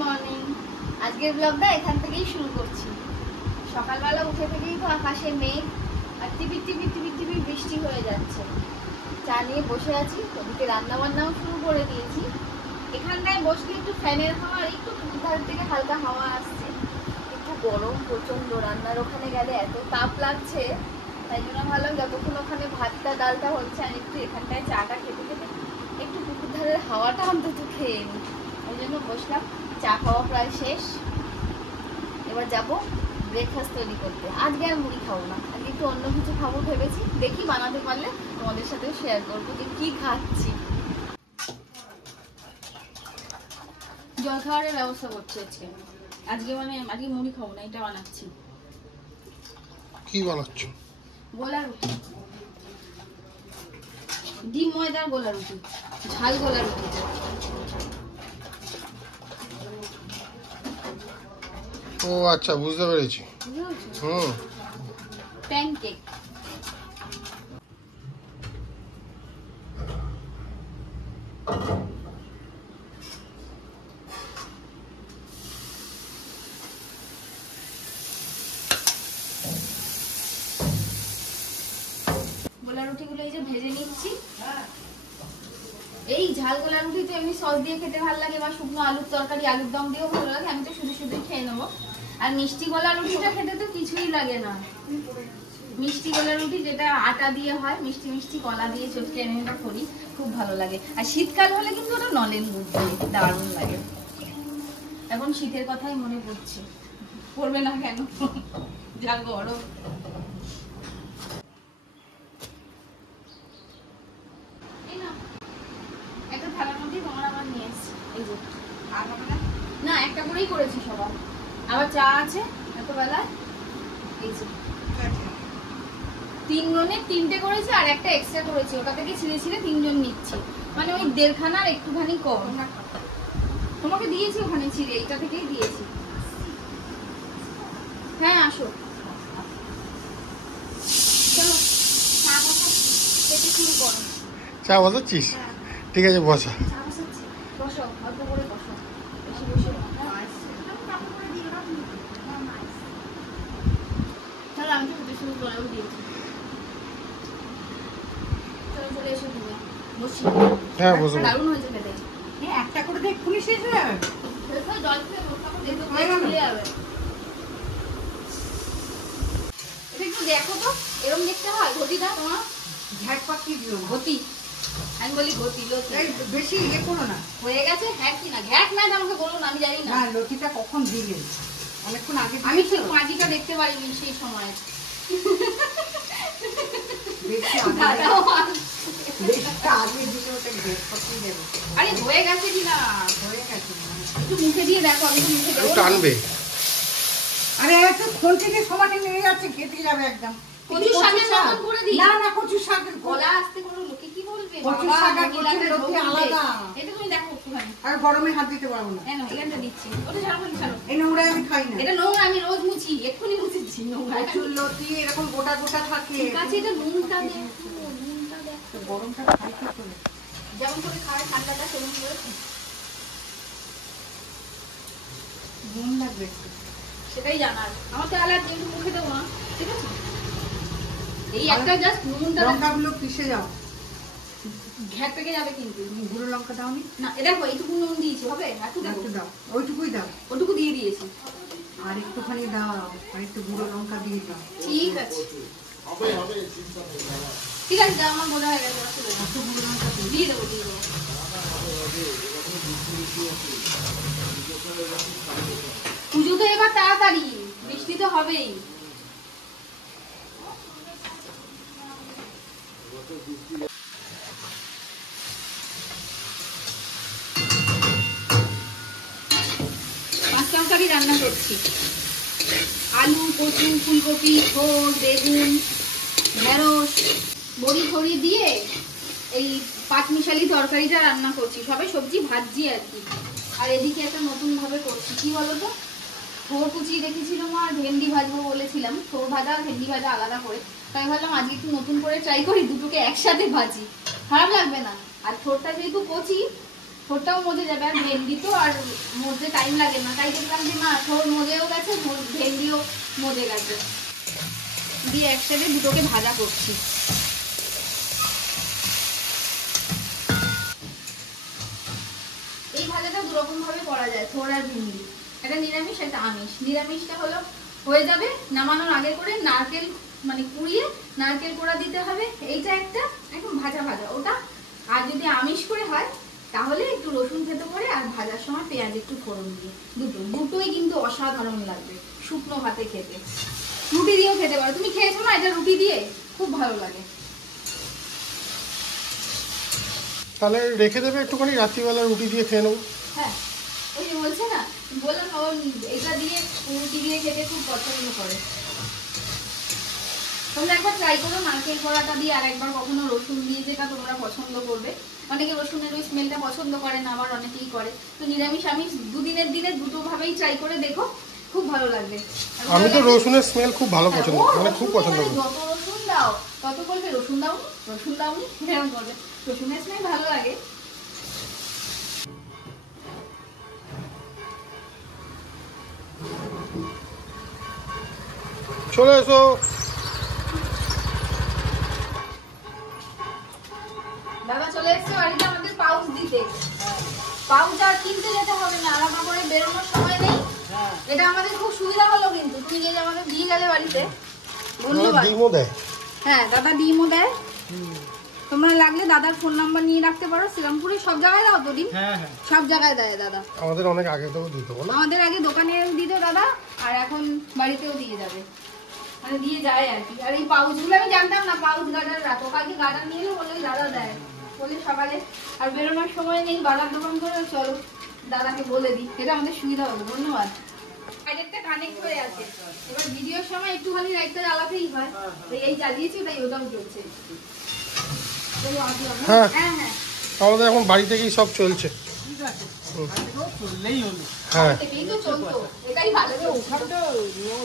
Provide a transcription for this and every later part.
Morning. আজকের ব্লগটা এখান থেকেই শুরু করছি। সকালবেলা উঠে থেকেই তো আকাশে মেঘ আর টিপির টিপির টিপির টিপির বৃষ্টি হয়ে যাচ্ছে। চা নিয়ে বসে আছি, ওদিকে রান্না বান্নাও শুরু করে দিয়েছি। এখানটায় বসলে একটু ফ্যানের হাওয়া, একটু ধার থেকে হালকা হাওয়া আসছে। একটু গরম প্রচন্ড, রান্নার ওখানে গেলে এত তাপ লাগছে, তাই জন্য ভাবলাম যতক্ষণ ওখানে ভাতটা ডালটা হচ্ছে আর একটু এখানটায় চাটা খেতে খেতে একটু পুকুর ধারের হাওয়াটা অন্তত খেয়ে নিই। ওই জন্য বসলাম। চা খাওয়া প্রায় শেষ, এবার যাবো ব্রেকফাস্ট তৈরি করতে। আজকে আর মুড়ি খাবো না, আজকে একটু অন্য কিছু খাবো ভেবেছি। দেখি বানাতে পারলে তোমাদের সাথেও শেয়ার করবো যে কি খাচ্ছি। জল খাওয়ার ব্যবস্থা করছি আজকে মানে আজকে মুড়ি খাবো না, এটা বানাচ্ছি। কি বানাচ্ছ? গোলা রুটি, ডিম ময়দার গোলা রুটি, ঝাল গোলা রুটি। ও আচ্ছা, বুঝতে পেরেছি। প্যানকেক। গোলা রুটিগুলো এই যে ভেজে নিচ্ছি। এই ঝাল গোলা রুটি তো এমনি সস দিয়ে খেতে ভালো লাগে, বা শুকনো আলুর তরকারি আলুর দম দিয়েও ভালো লাগে। আমি তো শুধু শুধু খেয়ে নেবো। আর মিষ্টি গোলা রুটিটা খেতে তো কিছুই লাগে না। মিষ্টি গোলা রুটি যেটা আটা দিয়ে হয়, মিষ্টি মিষ্টি কলা দিয়ে চটকে আমি ওটা করি, খুব ভালো লাগে। আর শীতকাল হলে কিন্তু ওটা নলেন গুড় দিয়ে দারুণ লাগে। এখন শীতের কথাই মনে পড়ছে, পড়বে না কেন, যা গরম। একটা থালার মধ্যে তোমার আবার নিয়ে এসছি, এই যে না একটা করেই করেছি সবার। আবার চা আছে এত বেলায়, এই যে তিনজনে তিনটে করেছি আর একটা এক্সট্রা করেছি, ওটা থেকে ছিঁড়ে ছিঁড়ে তিনজন নিচ্ছি, মানে ওই দেড়খানার একটুখানি কম। তোমাকে দিয়েছি ওখানে ছিঁড়ে, এইটা থেকেই দিয়েছি। হ্যাঁ আসো, চলো চা বসা খেতে শুরু করো। চা বসাচ্ছিস? ঠিক আছে বসা। চা বসাচ্ছি, বসো অল্প করে বসো, বেশি বসে তাহলে আমি তো খেতে শুরু করেও দিয়েছি। চলে এসো তুমি, বসি। হ্যাঁ বসো। দারুণ হয়েছে খেতে। একটা করে দিয়ে এক্ষুনি শেষ হয়ে যাবে। জল খেয়ে বসে যাবে। এটা একটু দেখো তো, এরকম দেখতে হয় ঘটিটা তোমার? ঝাটপাট কি দিও না। ঘটি, আমি বলি ঘটি। লতি বেশি ইয়ে করো না। হয়ে গেছে। ঘ্যাট কি না ঘ্যাট না, আমাকে বলো না, আমি জানি না। না, লতিটা কখন দিলে? অনেকক্ষণ আগে। আমি ঠিক মাঝিটা দেখতে পারিনি সেই সময়। আরে হয়ে গেছে কিনা, হয়ে গেছে। একটু মুখে দিয়ে দেখো। আমি তো মুখে দেবো টানবে। আরে একটু ফোন থেকে সমানে নিয়ে যাচ্ছে, কেটে যাবে একদম। কচু শাকের মতন করে দিই। না না, কচু শাকের গলা আসতে কোনো লোকে কি বলবে? কচু শাক আর কচুর লতি আলাদা। এটা তুমি দেখো একটুখানি। আর গরমে হাত দিতে পারবো না। কেন এখানটা দিচ্ছি, ওটা ছাড়ো ছাড়ো। এই নোংরা আমি খাই না। এটা নোংরা, আমি রোজ মুছি, এক্ষুনি মুছেছি নোংরা। কচুর লতি এরকম গোটা গোটা থাকে। ঠিক আছে, এটা নুনটা দে, নুনটা দে। গরমটা খাই কি করে? যেমন করে খায় ঠান্ডাটা সেরকম করে নুন লাগবে একটু। সেটাই জানার। আমার তো অ্যালার্জি, আমি মুখে দেবো না, ঠিক আছে? এই একটা জাস্ট নুনটা লঙ্কাগুলো পিষে যাও, ঘ্যাট পেকে যাবে কিন্তু। গুঁড়ো লঙ্কা দাওনি? না এ দেখো এইটুকু নুন দিয়েছি, হবে? একটু দেখো, একটু দাও, ওইটুকুই দাও। ওটুকু দিয়ে দিয়েছি। আর একটুখানি দাও, আর একটু গুঁড়ো লঙ্কা দিয়ে দাও। ঠিক আছে ঠিক আছে, যা আমার বোঝা হয়ে গেছে। একটু গুঁড়ো লঙ্কা দিয়ে দেবো দিয়ে দেবো। পুজো তো এবার তাড়াতাড়ি, বৃষ্টি তো হবেই। মাছ তরকারি রান্না করছি। আলু, কচু, ফুলকপি, ঝোল, বেগুন, ঢেঁড়স, বড়ি ফড়ি দিয়ে এই পাঁচমিশালি তরকারিটা রান্না করছি। সবে সবজি ভাজছি আর কি। আর এদিকে একটা নতুন ভাবে করছি, কি বলতো, থোর কুচি রেখেছিল মা, আর ভেন্ডি ভাজবো বলেছিলাম। থোর ভাজা আর ভেন্ডি ভাজা আলাদা করে, তাই ভাবলাম আজকে একটু নতুন করে ট্রাই করি, দুটোকে একসাথে ভাজি, খারাপ লাগবে না। আর থোরটা যেহেতু কচি, থোরটাও মজে যাবে, আর ভেন্ডি তো আর মজে টাইম লাগে না, তাই দেখলাম যে না থোর মজেও গেছে, ভেন্ডিও মজে গেছে, দিয়ে একসাথে দুটোকে ভাজা করছি। এই ভাজাটা দুরকম ভাবে করা যায়, থোর আর ভেন্ডি, একটা নিরামিষ একটা আমিষ। নিরামিষটা হলো হয়ে যাবে নামানোর আগে করে নারকেল মানে কুড়িয়ে নারকেল কোড়া দিতে হবে, এইটা একটা একদম ভাজা ভাজা ওটা। আর যদি আমিষ করে হয় তাহলে একটু রসুন থেতো করে আর ভাজার সময় পেঁয়াজ একটু ফোড়ন দিয়ে, দুটোই কিন্তু অসাধারণ লাগবে শুকনো ভাতে খেতে। রুটি দিয়েও খেতে পারো, তুমি খেয়েছো না এটা রুটি দিয়ে, খুব ভালো লাগে। তাহলে রেখে দেবে একটুখানি, রাত্রিবেলা রুটি দিয়ে খেয়ে নেবো। হ্যাঁ ওই যে বলছে না, বললাম ও এটা দিয়ে রুটি দিয়ে খেতে খুব পছন্দ করে। তোমরা একবার ট্রাই করো নারকেল কোড়াটা দিয়ে, আর একবার কখনো রসুন দিয়ে, যেটা তোমরা পছন্দ করবে। অনেকে রসুনের ওই স্মেলটা পছন্দ করে না, আবার অনেকেই করে। তো নিরামিষ আমিষ দুদিনের দিনে দুটো ভাবেই ট্রাই করে দেখো, খুব ভালো লাগবে। আমি তো রসুনের স্মেল খুব ভালো পছন্দ করি, মানে খুব পছন্দ করি। যত রসুন দাও তত বলবে রসুন দাওনি রসুন দাওনি, এরকম করবে। রসুনের স্মেল ভালো লাগে। চলে এসো। দাদা চলে এসছে বাড়িতে আমাদের পাউচ দিতে। পাউচ আর কিনতে যেতে হবে না, আলাদা করে বেরোনোর সময় নেই। এটা আমাদের খুব সুবিধা হলো, কিন্তু তুমি যে আমাদের দিয়ে গেলে বাড়িতে, ধন্যবাদ। ডিমও দেয়। হ্যাঁ দাদা ডিমও দেয়। তোমরা লাগলে দাদার ফোন নাম্বার নিয়ে রাখতে পারো। শ্রীরামপুরে সব জায়গায় দাও তো ডিম? হ্যাঁ হ্যাঁ সব জায়গায় দেয় দাদা। আমাদের অনেক আগে তো দিত বলো। আমাদের আগে দোকানে দিত দাদা, আর এখন বাড়িতেও দিয়ে যাবে, মানে দিয়ে যায় আর কি। আর এই পাউচগুলো আমি জানতাম না, পাউচ গার্ডার রাখো। কালকে গার্ডার নিয়ে এলো, বলে দাদা দেয়, বলে সকালে আর বেরোনোর সময় নেই, বাজার দোকান করে চলো দাদাকে বলে দিই, এটা আমাদের সুবিধা হলো। ধন্যবাদ। লাইটটা কানেক্ট হয়ে আছে, এবার ভিডিওর সময় একটুখানি লাইটটা জ্বালাতেই হয়, এই জ্বালিয়েছি তাই ওটাও জ্বলছে। হ্যাঁ হ্যাঁ হ্যাঁ আমাদের এখন বাড়ি থেকেই সব চলছে। ঠিক আছে, চললেই হলো। হ্যাঁ থেকেই তো চলতো, এটাই ভালো। ওখানটা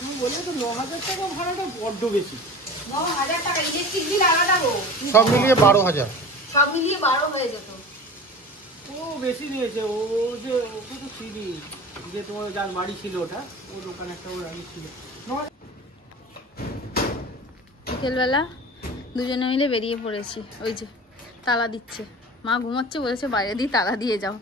তুমি বললে তো 9,000 টাকা ভাড়াটা বড্ড বেশি। 9,000 টাকা ইলেকট্রিক বিল আলাদা গো, সব মিলিয়ে 12,000। সব মিলিয়ে 12 হয়ে যেত। ও বেশি নিয়েছে, ও যে ওকে তো চিনি, যে তোমার যার বাড়ি ছিল ওটা, ও দোকান একটা ওর আগে ছিল। বিকেলবেলা দুজনে মিলে বেরিয়ে পড়েছি, ওই যে তালা দিচ্ছে, মা ঘুমাচ্ছে, বলেছে বাইরে দিয়ে তালা দিয়ে যাও।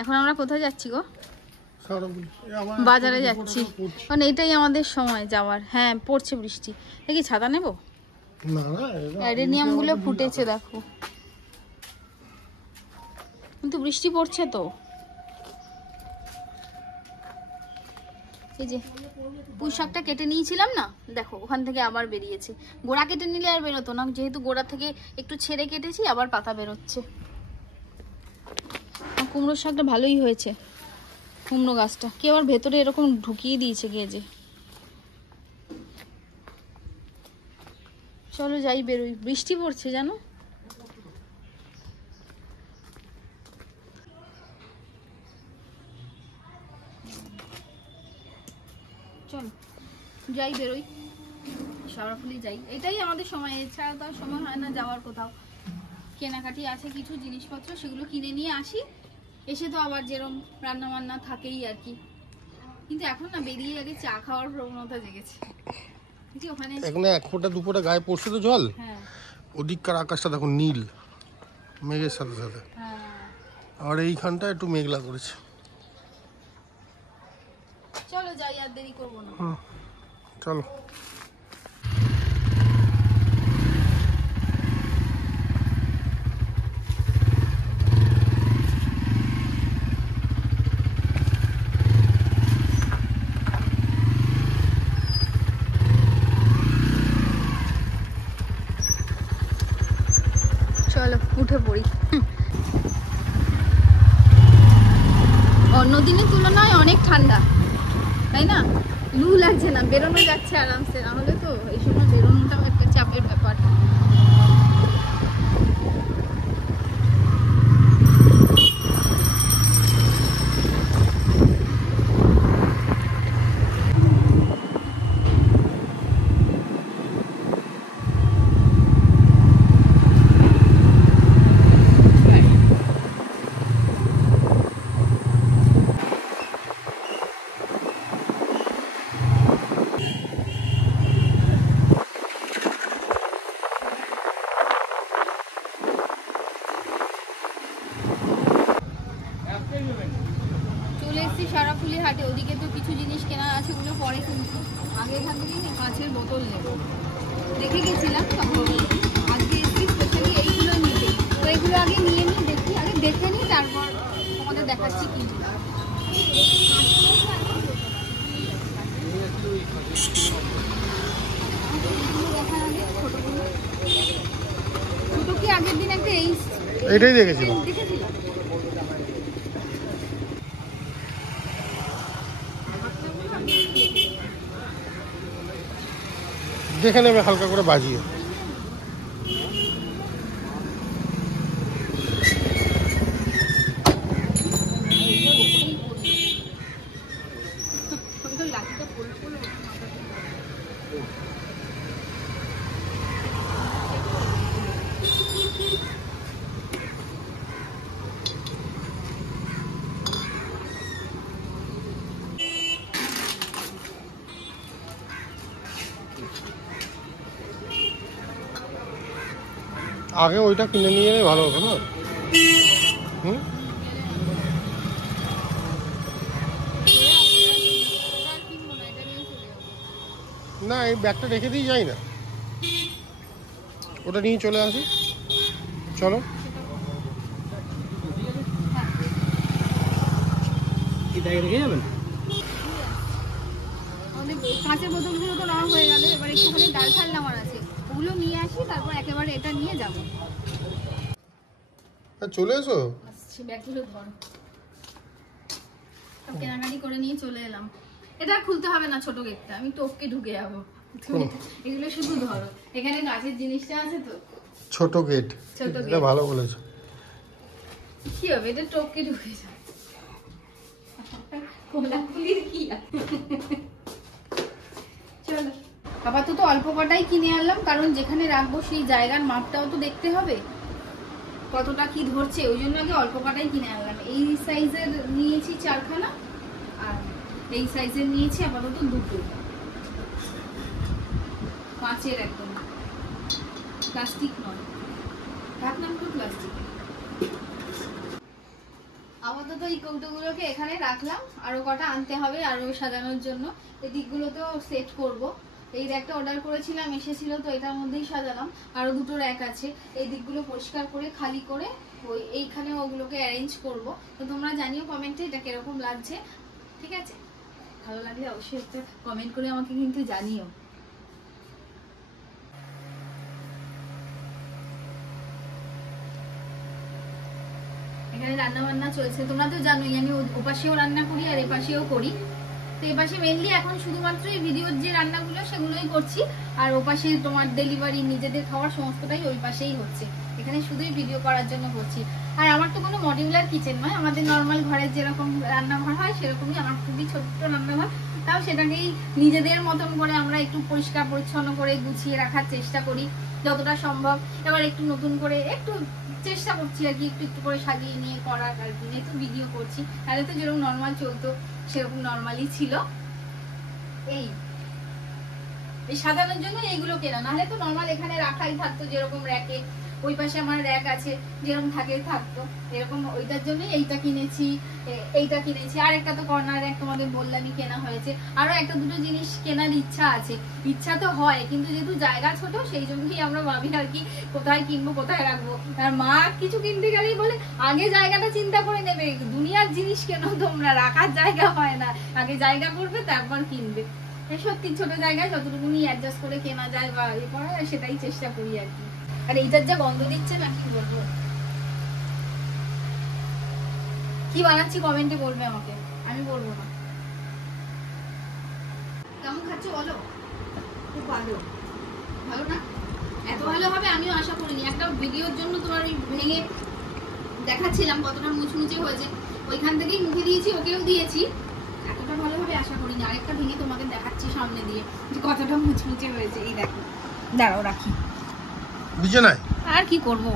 এখন আমরা কোথায় যাচ্ছি গো? বাজারে যাচ্ছি, কারণ এইটাই আমাদের সময় যাওয়ার। হ্যাঁ পড়ছে বৃষ্টি, দেখি ছাতা নেবো। না না অ্যাডেনিয়াম গুলো ফুটেছে দেখো, কিন্তু বৃষ্টি পড়ছে তো। এই যে পুঁই শাকটা কেটে নিয়েছিলাম না, দেখো ওখান থেকে আবার বেরিয়েছে। গোড়া কেটে নিলে আর বেরোতো না, যেহেতু গোড়া থেকে একটু ছেড়ে কেটেছি, আবার পাতা বেরোচ্ছে। কুমড়োর শাকটা ভালোই হয়েছে, কুমড়ো গাছটা কি আবার ভেতরে এরকম ঢুকিয়ে দিয়েছে গেজে। চলো যাই, বেরোই, বৃষ্টি পড়ছে জানো। চলো যাই, বেরোই, শাওড়াফুলি যাই, এটাই আমাদের সময়, এছাড়া তো আর সময় হয় না যাওয়ার কোথাও। কেনাকাটি আছে কিছু জিনিসপত্র, সেগুলো কিনে নিয়ে আসি, এসে তো আবার যেরকম রান্না বান্না থাকেই আর কি। কিন্তু এখন না বেরিয়ে আগে চা খাওয়ার প্রবণতা জেগেছে। ওখানে এখানে 1 ফোঁটা 2 ফোঁটা গায়ে পড়ছে তো জল। হ্যাঁ ওদিককার আকাশটা দেখো নীল মেঘের সাথে সাথে, হ্যাঁ আর এইখানটা একটু মেঘলা করেছে। চলো যাই, আর দেরি করবো না। চলো। চলো উঠে পড়ি। অন্য দিনের তুলনায় অনেক ঠান্ডা, তাই না? লু লাগছে না, বেরোনো যাচ্ছে আরামসে। নাহলে তো এই সময় বেরোনোটাও একটা চাপের ব্যাপার। যাচ্ছি সারাফুলি হাটে, ওদিকে তো কিছু জিনিস কেনা আছে, ওগুলো পরে কিনছি। আগে এখান থেকে কাঁচের বোতল নেব দেখে গেছিলাম, তখন আজকে এসেছি স্পেশালি এইগুলো নিতে। তো এইগুলো আগে নিয়ে নিই, দেখি আগে দেখে নিই, তারপর তোমাদের দেখাচ্ছি কি ছোটো কি আগের দিন একটা এইটাই দেখেছিলাম। দেখেছিলাম। দেখে নেবে হালকা করে বাজিয়ে। আগে ওইটা কিনে নিয়ে এলে ভালো হতো না? হুম, না এই ব্যাগটা রেখে দিয়ে যাই না, ওটা নিয়ে চলে আসি। চলো রেখে যাবেন। কাঁচের বোতলগুলো তো নেওয়া হয়ে গেল, এবার একটুখানি ডাল ঝাল নেওয়ার আছে, ওগুলো নিয়ে আসি, তারপর একেবারে এটা নিয়ে যাবো। চলে এসো। ব্যাগগুলো ধরো, সব কেনাকাটি করে নিয়ে চলে এলাম। এটা খুলতে হবে না, ছোট গেটটা আমি টপকে ঢুকে যাবো। এগুলো শুধু ধরো, এখানে গাছের জিনিসটা আছে তো। ছোট গেট, ছোট এটা ভালো বলেছো। কি হবে, এটা টপকে ঢুকে যাবে। খোলাখুলির কি আছে? চলো আপাতত অল্প কটাই কিনে আনলাম, কারণ যেখানে রাখবো সেই জায়গার মাপটাও তো দেখতে হবে কতটা কি ধরছে, ওই জন্য আগে অল্প কটাই কিনে আনলাম। এই সাইজের নিয়েছি 4খানা, আর এই সাইজের নিয়েছি আপাতত 2টো, কাঁচের, একদম প্লাস্টিক নয়, ঢাকনাগুলো প্লাস্টিক। আপাতত এই কৌটোগুলোকে এখানে রাখলাম, আরো কটা আনতে হবে আরো সাজানোর জন্য। এই দিকগুলোতেও সেট করব। এই র্যাকটা অর্ডার করেছিলাম, এসেছিল তো এটার মধ্যেই সাজালাম। আরো 2টো র্যাক আছে, এই দিকগুলো পরিষ্কার করে খালি করে ওই এইখানে ওগুলোকে অ্যারেঞ্জ করব। তো তোমরা জানিও কমেন্টে এটা কিরকম লাগছে, ঠিক আছে? ভালো লাগলে অবশ্যই একটা কমেন্ট করে আমাকে কিন্তু জানিও। এখানে রান্না বান্না চলছে, তোমরা তো জানোই আমি ওপাশেও রান্না করি আর এপাশেও করি। তো এপাশে মেনলি এখন শুধুমাত্র এই ভিডিওর যে রান্নাগুলো সেগুলোই করছি, আর ওপাশে তোমার ডেলিভারি নিজেদের খাওয়ার সমস্তটাই ওই পাশেই হচ্ছে। এখানে শুধুই ভিডিও করার জন্য করছি। আর আমার তো কোনো মডিউলার কিচেন নয়, আমাদের নর্মাল ঘরের যেরকম রান্নাঘর হয় সেরকমই আমার, খুবই ছোট্ট রান্নাঘর। তাও সেটাকেই নিজেদের মতন করে আমরা একটু পরিষ্কার পরিচ্ছন্ন করে গুছিয়ে রাখার চেষ্টা করি যতটা সম্ভব। এবার একটু নতুন করে একটু চেষ্টা করছি আর কি, একটু একটু করে সাজিয়ে নিয়ে করার আর কি, যেহেতু ভিডিও করছি। তাহলে তো যেরকম নর্মাল চলতো সেরকম নর্মালি ছিল। এই সাজানোর জন্য এইগুলো কেনা, নাহলে তো নর্মাল এখানে রাখাই থাকতো যেরকম র্যাকে। ওই পাশে আমার র্যাক আছে, যেরকম থাকে থাকতো এরকম। ওইটার জন্য এইটা কিনেছি, এইটা কিনেছি। আর একটা তো কর্নার র্যাক তোমাদের বললামই কেনা হয়েছে। আরো একটা দুটো জিনিস কেনার ইচ্ছা আছে, ইচ্ছা তো হয়, কিন্তু যেহেতু জায়গা ছোট সেই জন্যই আমরা ভাবি আর কি কোথায় কিনবো কোথায় রাখবো। আর মা কিছু কিনতে গেলেই বলে আগে জায়গাটা চিন্তা করে নেবে, দুনিয়ার জিনিস কেন তোমরা, রাখার জায়গা হয় না, আগে জায়গা করবে তারপর কিনবে। সত্যি ছোট জায়গায় যতটুকুনি অ্যাডজাস্ট করে কেনা যায় বা এ করা যায় সেটাই চেষ্টা করি আর কি। আর এইটার যা গন্ধ দিচ্ছে না, কি বলবো, কি বানাচ্ছি কমেন্টে বলবে আমাকে, আমি বলবো না। কেমন খাচ্ছ বলো? খুব ভালো। ভালো না? এত ভালো হবে আমিও আশা করিনি। একটা ভিডিওর জন্য তোমার ওই ভেঙে দেখাচ্ছিলাম কতটা মুচমুচে হয়েছে, ওইখান থেকেই মুখে দিয়েছি, ওকেও দিয়েছি। এতটা ভালো হবে আশা করিনি। আরেকটা ভেঙে তোমাকে দেখাচ্ছি সামনে দিয়ে যে কতটা মুচমুচে হয়েছে। এই দেখো, দাঁড়াও রাখি বিছানায়। আর কি করব,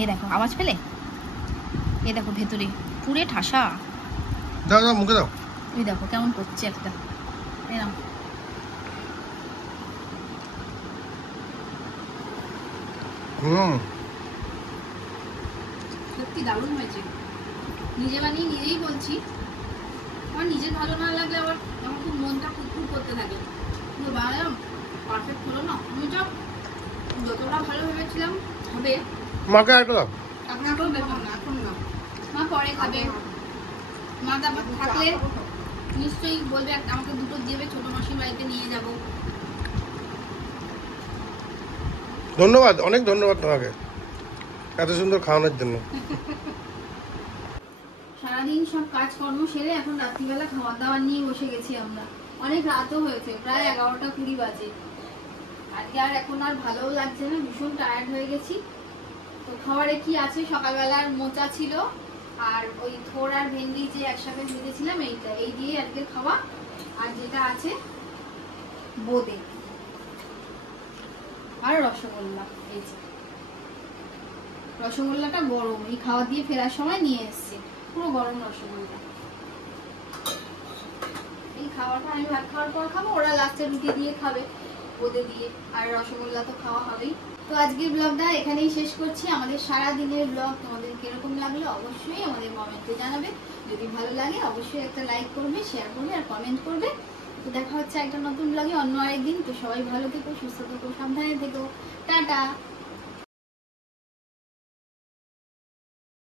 এই দেখো আওয়াজ পেলে, এই দেখো ভেতরে পুরে ঠাসা। দাও দাও মুখে দাও। ওই দেখো কেমন করছে একটা, এরকম। সত্যি দারুণ হয়েছে। নিজে বানিয়ে নিজেই বলছি, আমার নিজের ভালো না লাগলে আবার আমার খুব মনটা খুব করতে থাকে, কিন্তু বানালাম পারফেক্ট হলো না। আমি যতটা ভালো ভেবেছিলাম হবে। মাকে একটা দাও। আপনাকেও দেখুন না, এখন না, মা পরে খাবে। মা তারপর থাকলে নিশ্চয়ই বলবে আমাকে দুটো দেবে, ছোট মাসির বাড়িতে নিয়ে যাব। ধন্যবাদ, অনেক ধন্যবাদ তোমাকে এত সুন্দর খাওয়ানোর জন্য। সারাদিন সব কাজকর্ম সেরে এখন রাত্রিবেলা খাওয়া দাওয়া নিয়ে বসে গেছি আমরা। অনেক রাতও হয়েছে, প্রায় 11টা 20 বাজে। আজকে আর এখন আর ভালোও লাগছে না, ভীষণ টায়ার্ড হয়ে গেছি। তো খাবারে কি আছে, সকালবেলার মোচা ছিল আর ওই থোড় আর ভেন্ডি যে একসাথে ভেজেছিলাম, এই দিয়ে আজকে খাওয়া। আর যেটা আছে বোঁদে আর রসগোল্লা। এই যে রসগোল্লাটা গরম, এই খাওয়া দিয়ে ফেরার সময় নিয়ে এসেছি, পুরো গরম রসগোল্লা। এই খাওয়াটা আমি ভাত খাওয়ার পর খাবো, ওরা লাস্টে রুটি দিয়ে খাবে বোঁদে দিয়ে, আর রসগোল্লা তো খাওয়া হবেই। তো আজকের ব্লগটা এখানেই শেষ করছি। আমাদের সারা দিনের ব্লগ তোমাদের কিরকম লাগলো অবশ্যই আমাদের কমেন্টে জানাবে। যদি ভালো লাগে অবশ্যই একটা লাইক করবে, শেয়ার করবে আর কমেন্ট করবে। তো দেখা হচ্ছে একটা নতুন ব্লগে অন্য আরেকদিন। তো সবাই ভালো থেকো, সুস্থ থেকো, সাবধানে থেকো। টাটা।